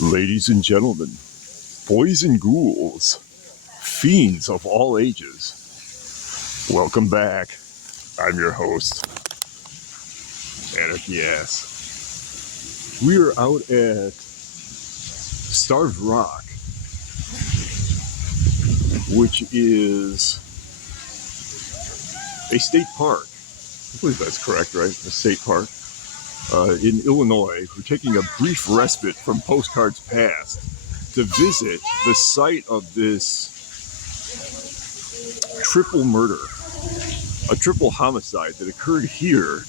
Ladies and gentlemen, boys and ghouls, fiends of all ages, welcome back. I'm your host, Anarchy Ass. We are out at Starved Rock, which is a state park. I believe that's correct, right? A state park in Illinois. We're taking a brief respite from Postcards Past to visit the site of this triple murder, a triple homicide that occurred here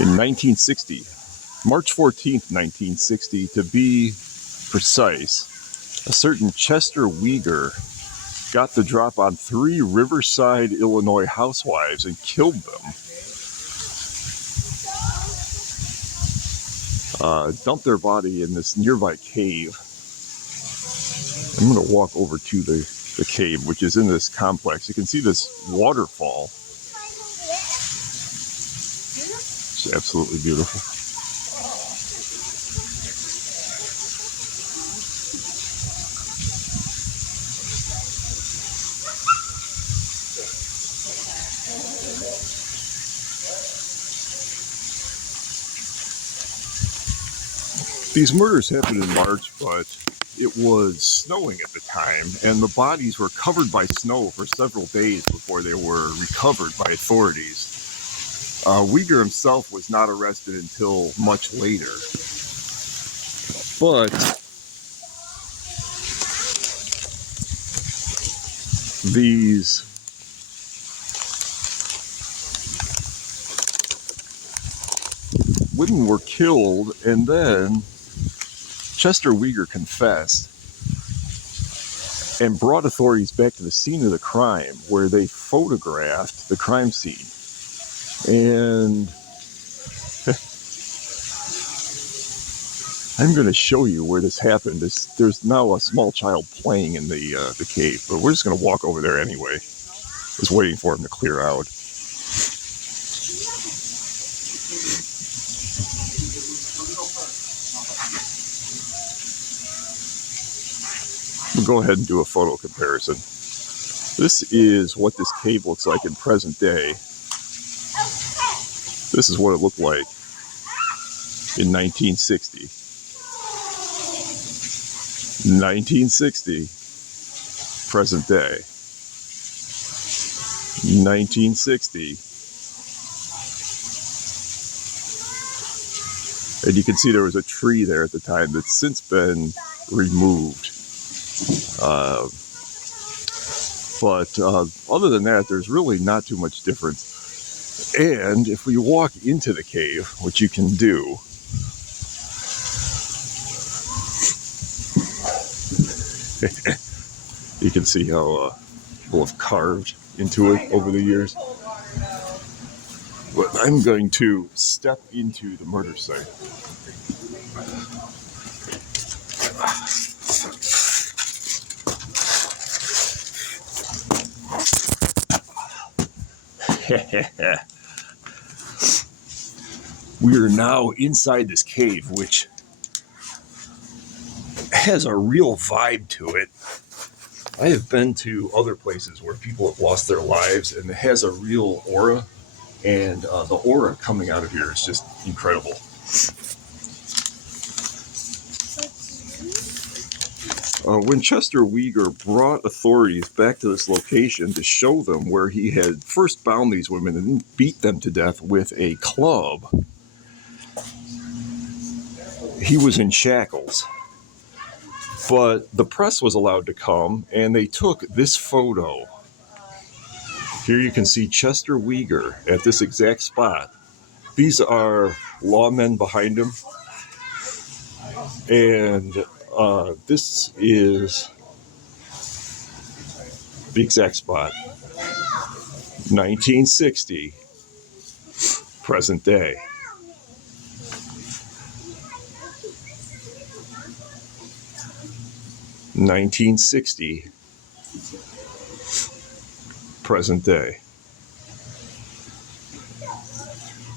in 1960, March 14th, 1960, to be precise. A certain Chester Weger got the drop on 3 Riverside, Illinois housewives and killed them. Dumped their body in this nearby cave. I'm going to walk over to the cave, which is in this complex. You can see this waterfall. It's absolutely beautiful. These murders happened in March, but it was snowing at the time, and the bodies were covered by snow for several days before they were recovered by authorities. Weger himself was not arrested until much later. But these women were killed, and then Chester Weger confessed and brought authorities back to the scene of the crime, where they photographed the crime scene. And I'm going to show you where this happened. There's now a small child playing in the cave, but we're just going to walk over there anyway. Just waiting for him to clear out. We'll go ahead and do a photo comparison. This is what this cave looks like in present day. This is what it looked like in 1960. 1960, present day. 1960. And you can see there was a tree there at the time that's since been removed. But other than that, there's really not too much difference. And if we walk into the cave, which you can do, you can see how people have carved into it over the years. But I'm going to step into the murder site. We are now inside this cave, which has a real vibe to it. I have been to other places where people have lost their lives, and it has a real aura, and the aura coming out of here is just incredible. When Chester Weger brought authorities back to this location to show them where he had first bound these women and then beat them to death with a club, he was in shackles. But the press was allowed to come, and they took this photo. Here you can see Chester Weger at this exact spot. These are lawmen behind him. And this is the exact spot. 1960, present day. (1960) present day.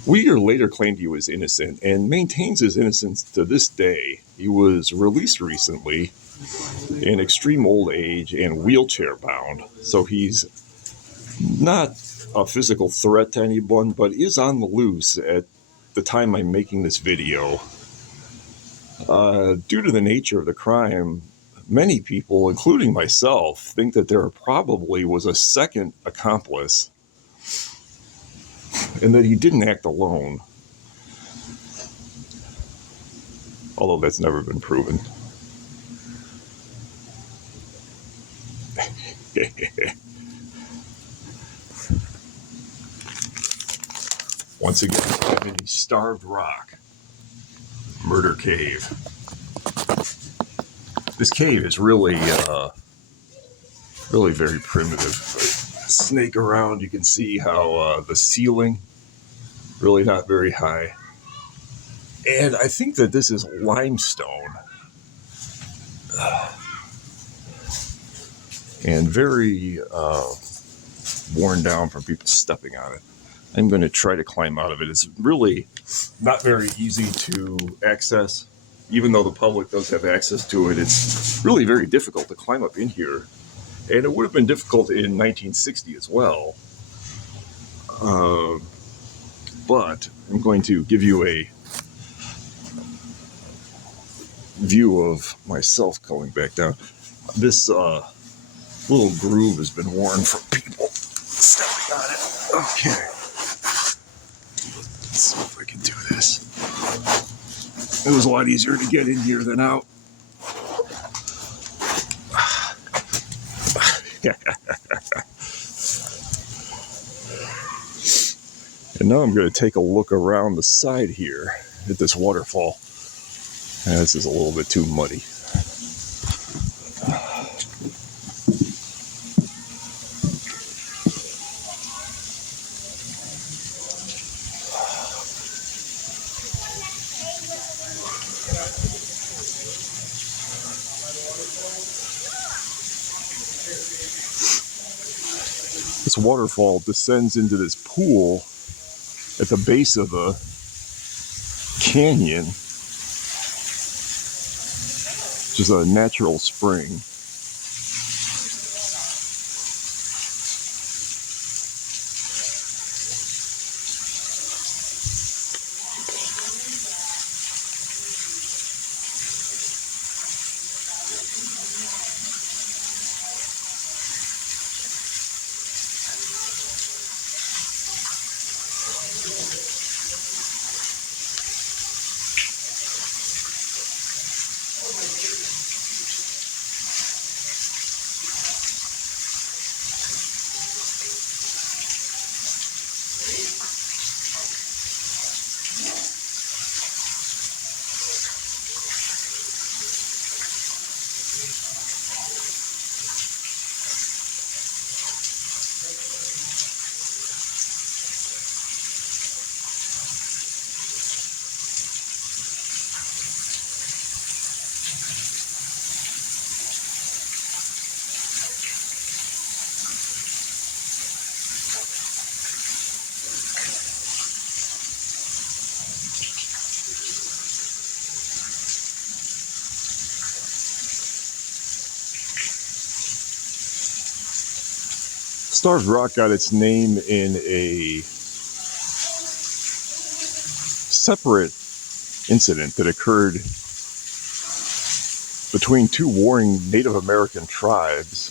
Uyghur later claimed he was innocent and maintains his innocence to this day. He was released recently in extreme old age and wheelchair bound, so he's not a physical threat to anyone, but is on the loose at the time I'm making this video. Due to the nature of the crime, many people, including myself, think that there probably was a second accomplice and that he didn't act alone, although that's never been proven. Once again, I'm in the Starved Rock Murder Cave. This cave is really very primitive. Snake around, you can see how the ceiling really not very high. And I think that this is limestone. And very worn down from people stepping on it. I'm going to try to climb out of it. It's really not very easy to access. Even though the public does have access to it, it's really very difficult to climb up in here. And it would have been difficult in 1960 as well. But I'm going to give you a view of myself going back down. This little groove has been worn from people stepping on it. Okay. Let's see if I can do this. It was a lot easier to get in here than out. And now I'm going to take a look around the side here at this waterfall. And this is a little bit too muddy. This waterfall descends into this pool at the base of a canyon, which is a natural spring. Starved Rock got its name in a separate incident that occurred between two warring Native American tribes,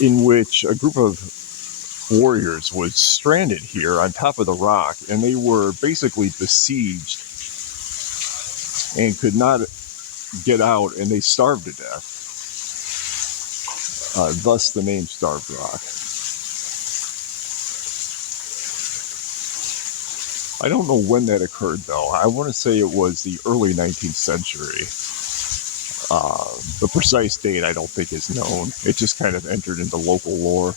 in which a group of warriors was stranded here on top of the rock, and they were basically besieged and could not get out, and they starved to death. Thus the name Starved Rock. I don't know when that occurred, though. I want to say it was the early 19th century. The precise date I don't think is known. It just kind of entered into local lore.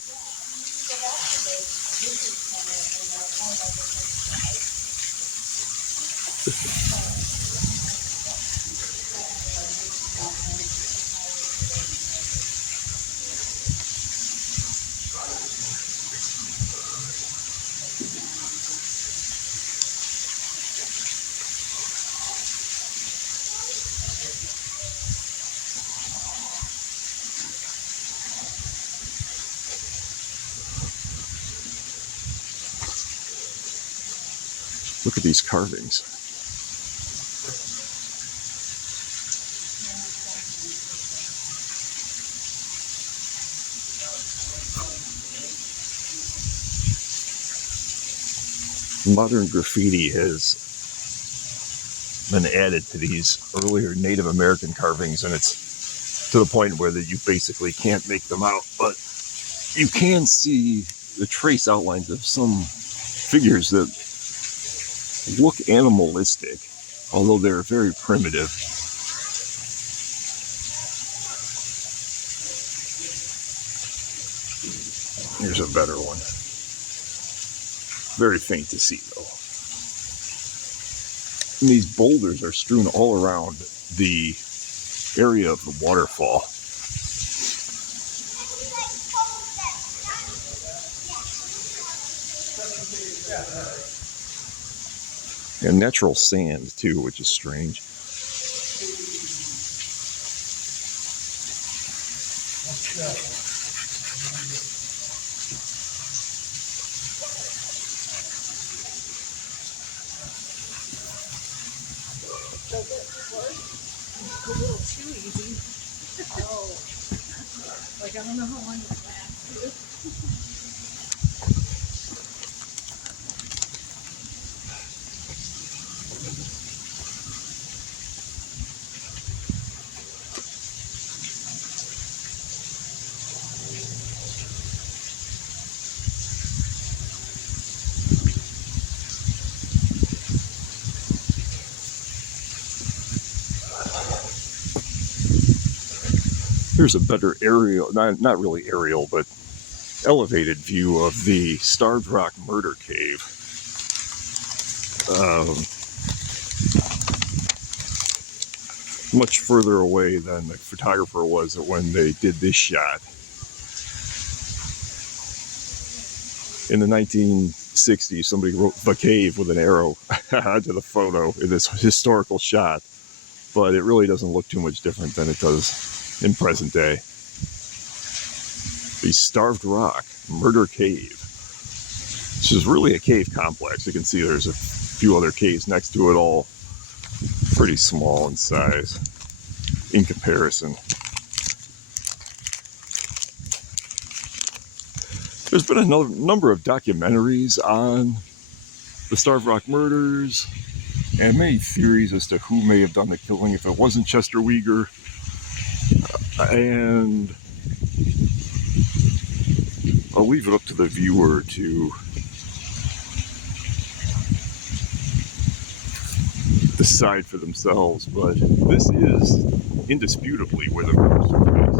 Look at these carvings. Modern graffiti has been added to these earlier Native American carvings, and it's to the point where you basically can't make them out, but you can see the trace outlines of some figures that look animalistic, although they're very primitive. Here's a better one. Very faint to see, though. And these boulders are strewn all around the area of the waterfall. And natural sand, too, which is strange. Does it work? It's a little too easy. Oh. Like, I don't know how long it lasts. Here's a better aerial, not really aerial, but elevated view of the Starved Rock Murder Cave. Much further away than the photographer was when they did this shot. In the 1960s, somebody wrote "the cave" with an arrow onto the photo in this historical shot, but it really doesn't look too much different than it does in present day. The Starved Rock Murder Cave. This is really a cave complex. You can see there's a few other caves next to it, all pretty small in size in comparison. There's been a number of documentaries on the Starved Rock murders and many theories as to who may have done the killing if it wasn't Chester Weger. And I'll leave it up to the viewer to decide for themselves, but this is indisputably where the murders took place,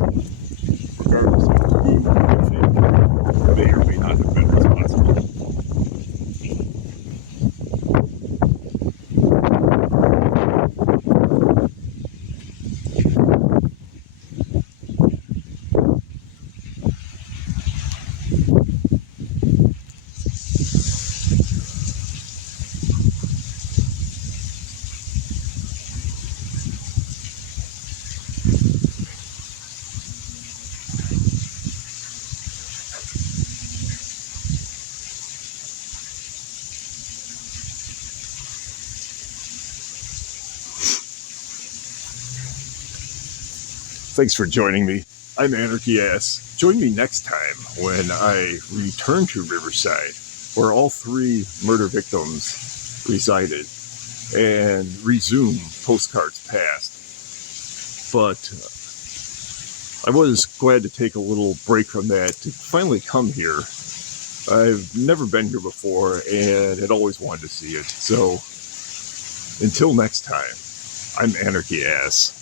regardless of who you think may or may not have been responsible. Thanks for joining me. I'm Anarchy Ass. Join me next time when I return to Riverside, where all three murder victims resided, and resume Postcards Past. But I was glad to take a little break from that to finally come here. I've never been here before and had always wanted to see it. So until next time, I'm Anarchy Ass.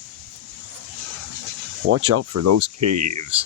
Watch out for those caves.